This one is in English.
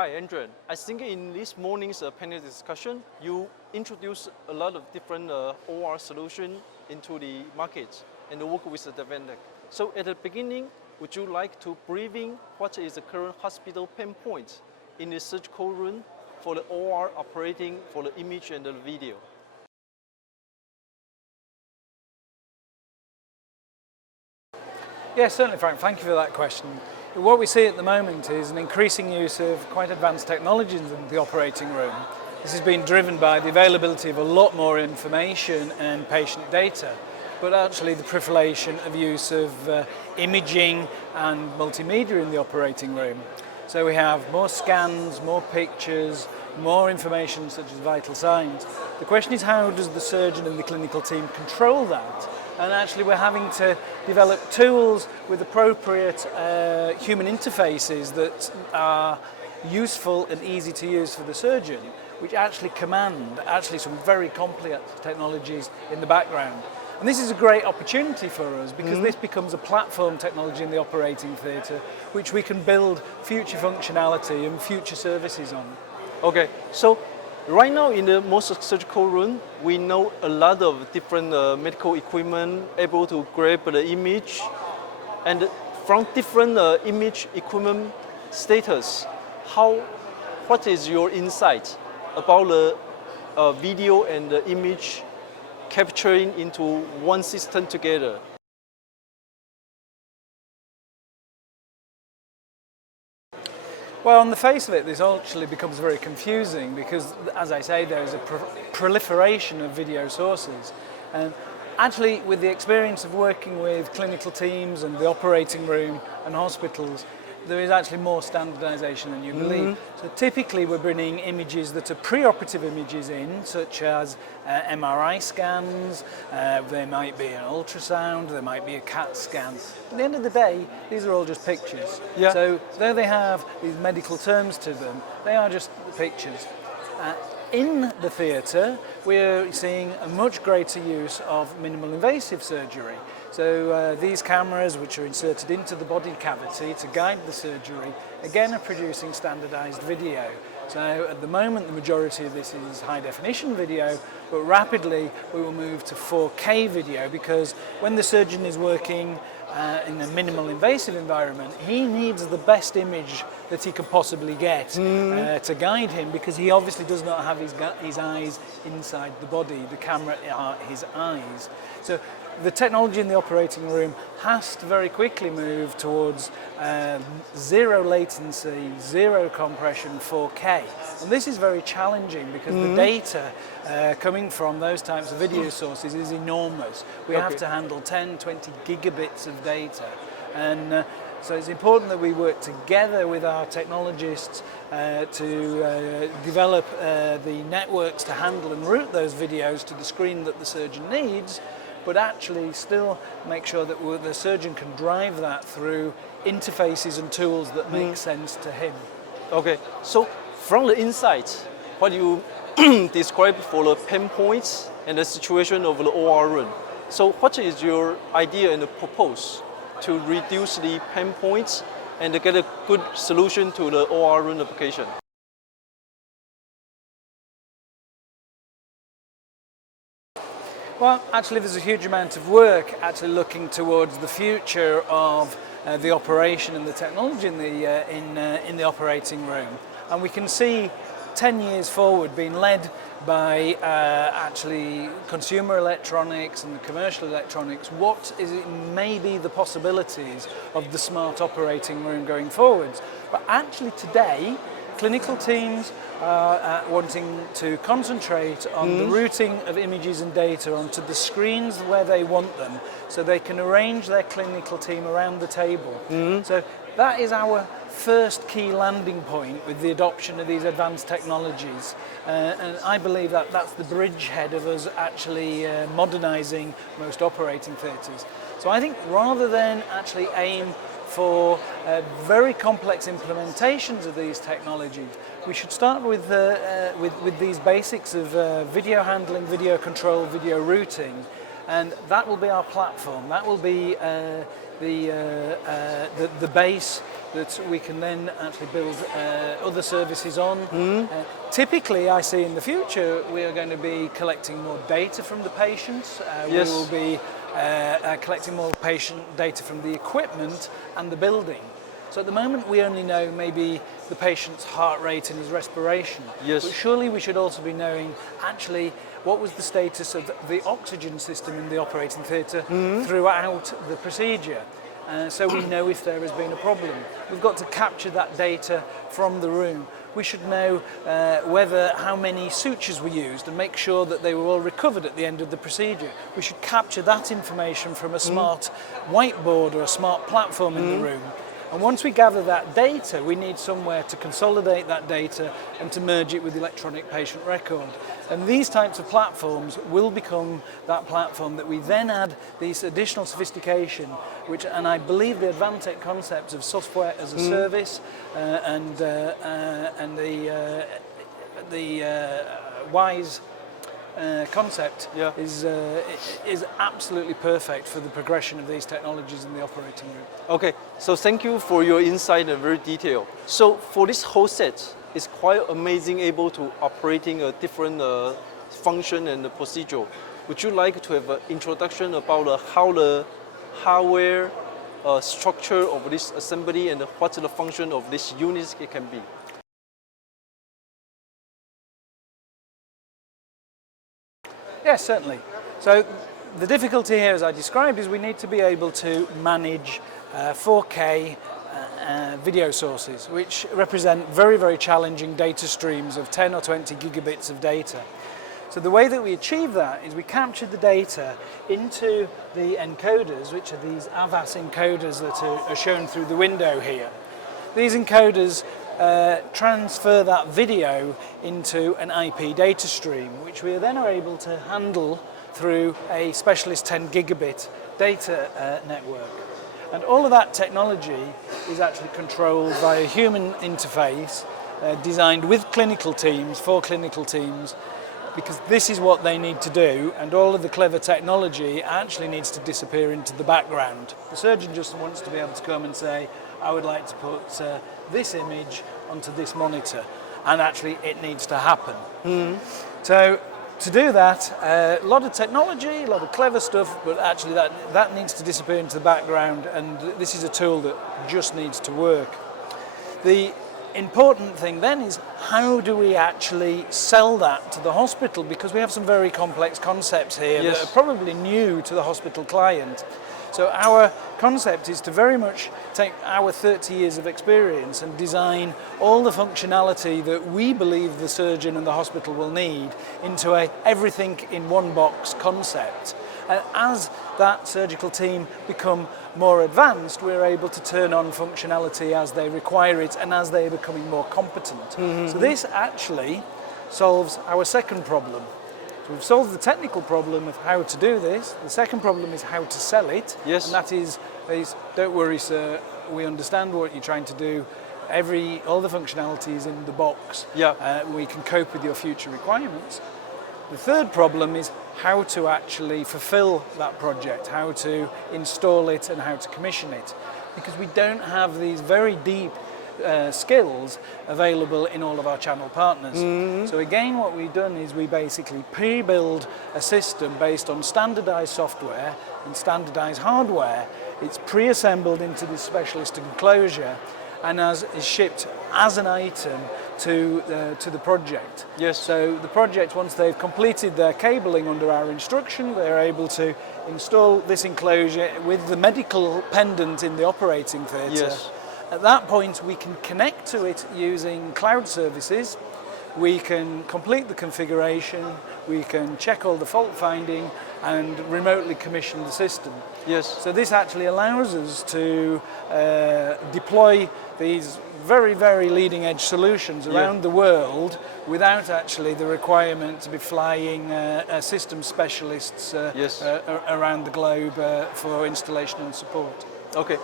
Hi, Andrew. I think in this morning's panel discussion, you introduced a lot of different OR solutions into the market and work with the Advantech. So at the beginning, would you like to briefing what is the current hospital pain point in the surgical room for the OR operating for the image and the video? Yes, certainly, Frank. Thank you for that question. What we see at the moment is an increasing use of quite advanced technologies in the operating room. This has been driven by the availability of a lot more information and patient data, but actually the proliferation of use of imaging and multimedia in the operating room. So we have more scans, more pictures, more information such as vital signs. The question is, how does the surgeon and the clinical team control that? And actually we're having to develop tools with appropriate human interfaces that are useful and easy to use for the surgeon, which actually command some very complex technologies in the background. And this is a great opportunity for us because this becomes a platform technology in the operating theatre which we can build future functionality and future services on. Okay, so right now in the most surgical room, we know a lot of different medical equipment able to grab the image, and from different image equipment status, what is your insight about the video and the image capturing into one system together? Well, on the face of it, this actually becomes very confusing because, as I say, there is a proliferation of video sources. And actually, with the experience of working with clinical teams and the operating room and hospitals, there is actually more standardization than you believe. So typically we're bringing images that are pre-operative images in, such as MRI scans, there might be an ultrasound, there might be a CAT scan. At the end of the day, these are all just pictures. Yeah. So though they have these medical terms to them, they are just pictures. In the theatre, we're seeing a much greater use of minimal invasive surgery. So these cameras, which are inserted into the body cavity to guide the surgery, again are producing standardized video. So at the moment, the majority of this is high definition video, but rapidly we will move to 4K video because when the surgeon is working in a minimal invasive environment, he needs the best image that he can possibly get to guide him, because he obviously does not have his eyes inside the body. The camera are his eyes. So the technology in the operating room has to very quickly move towards zero latency, zero compression, 4K. And this is very challenging because the data coming from those types of video sources is enormous. We have to handle 10, 20 gigabits of data. And so it's important that we work together with our technologists to develop the networks to handle and route those videos to the screen that the surgeon needs, but actually still make sure that the surgeon can drive that through interfaces and tools that make sense to him. Okay, so from the insight, what you describe for the pain points and the situation of the OR room. So what is your idea and the propose to reduce the pain points and to get a good solution to the OR room application? Well, actually there's a huge amount of work actually looking towards the future of the operation and the technology in the operating room. And we can see 10 years forward being led by actually consumer electronics and the commercial electronics. What is it may be the possibilities of the smart operating room going forwards? But actually today, clinical teams are wanting to concentrate on the routing of images and data onto the screens where they want them, so they can arrange their clinical team around the table. So that is our first key landing point with the adoption of these advanced technologies. And I believe that that's the bridgehead of us actually modernising most operating theatres. So I think rather than actually aim for very complex implementations of these technologies, we should start with these basics of video handling, video control, video routing, and that will be our platform. That will be the base that we can then actually build other services on. Typically, I see in the future we are going to be collecting more data from the patients. Yes. We will be collecting more patient data from the equipment and the building. So at the moment we only know maybe the patient's heart rate and his respiration. Yes. But surely we should also be knowing actually what was the status of the oxygen system in the operating theatre throughout the procedure. So we know if there has been a problem. We've got to capture that data from the room. We should know how many sutures were used and make sure that they were all recovered at the end of the procedure. We should capture that information from a smart whiteboard or a smart platform in the room. And once we gather that data, we need somewhere to consolidate that data and to merge it with the electronic patient record. And these types of platforms will become that platform that we then add these additional sophistication, and I believe the Advantech concepts of software as a service and the WISE concept is absolutely perfect for the progression of these technologies in the operating room. Okay, so thank you for your insight and very detailed. So for this whole set, it's quite amazing able to operating a different function and procedure. Would you like to have an introduction about how the hardware structure of this assembly and what's the function of this units it can be? Yes, certainly. So the difficulty here, as I described, is we need to be able to manage 4K video sources, which represent very, very challenging data streams of 10 or 20 gigabits of data. So the way that we achieve that is we capture the data into the encoders, which are these AVAS encoders that are shown through the window here. These encoders transfer that video into an IP data stream, which we then are able to handle through a specialist 10 gigabit data network. And all of that technology is actually controlled by a human interface designed with clinical teams, for clinical teams, because this is what they need to do, and all of the clever technology actually needs to disappear into the background. The surgeon just wants to be able to come and say, I would like to put this image onto this monitor, and actually it needs to happen. So to do that, a lot of technology, a lot of clever stuff, but actually that needs to disappear into the background, and this is a tool that just needs to work. The important thing then is how do we actually sell that to the hospital, because we have some very complex concepts here that are probably new to the hospital client. So our concept is to very much take our 30 years of experience and design all the functionality that we believe the surgeon and the hospital will need into a everything in one box concept. And as that surgical team become more advanced, we're able to turn on functionality as they require it and as they're becoming more competent. So this actually solves our second problem. So we've solved the technical problem of how to do this. The second problem is how to sell it. Yes. And that is don't worry, sir, we understand what you're trying to do. All the functionality is in the box. We can cope with your future requirements. The third problem is how to actually fulfill that project, how to install it and how to commission it. Because we don't have these very deep skills available in all of our channel partners. So again, what we've done is we basically pre-build a system based on standardized software and standardized hardware. It's pre-assembled into this specialist enclosure and is shipped as an item to the project. So the project, once they've completed their cabling under our instruction, they're able to install this enclosure with the medical pendant in the operating theatre. At that point, we can connect to it using cloud services. We can complete the configuration, we can check all the fault finding and remotely commission the system. So this actually allows us to deploy these very, very leading edge solutions around the world without actually the requirement to be flying system specialists around the globe for installation and support. Okay.